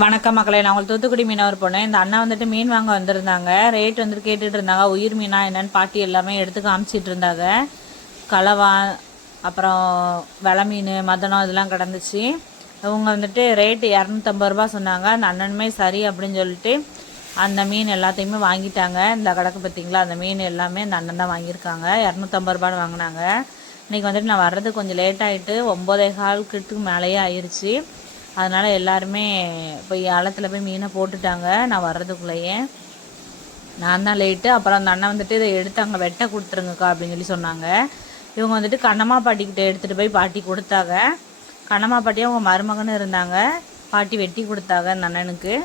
வணக்கம் மக்களே, நான் உங்களுக்கு தூத்துக்குடி மீனவர் போனேன். இந்த அண்ணா வந்துட்டு மீன் வாங்க வந்திருந்தாங்க. ரேட் வந்துட்டு கேட்டுட்டு இருந்தாங்க. உயிர் மீனா என்னன்னு பாட்டி எல்லாமே எடுத்து காமிச்சிட்டு இருந்தாங்க. கலவா, அப்புறம் வெலை மீன், மதனம் இதெல்லாம் கிடந்துச்சு. இவங்க வந்துட்டு ரேட்டு 250 ரூபா சொன்னாங்க. அந்த அண்ணனுமே சரி அப்படின்னு சொல்லிட்டு அந்த மீன் எல்லாத்தையுமே வாங்கிட்டாங்க. இந்த கணக்கு பார்த்தீங்களா, அந்த மீன் எல்லாமே அந்த அண்ணன் தான் வாங்கியிருக்காங்க. 250 ரூபான்னு வாங்கினாங்க. இன்றைக்கி வந்துட்டு நான் வர்றது கொஞ்சம் லேட் ஆகிட்டு 9:15 மேலேயே ஆயிடுச்சு. அதனால் எல்லாருமே போய் ஆழத்தில் போய் மீனை போட்டுட்டாங்க. நான் வர்றதுக்குள்ளேயே நான் தான் லேட்டு. அப்புறம் அந்த அண்ணன் வந்துட்டு இதை எடுத்து அங்கே வெட்ட கொடுத்துருங்கக்கா அப்படின்னு சொல்லி சொன்னாங்க. இவங்க வந்துட்டு கண்ணம்மா பாட்டிக்கிட்ட எடுத்துகிட்டு போய் பாட்டி கொடுத்தாங்க. கண்ணம்மா பாட்டியும் அவங்க மருமகன்னு இருந்தாங்க. பாட்டி வெட்டி கொடுத்தாங்க அந்த அண்ணனுக்கு.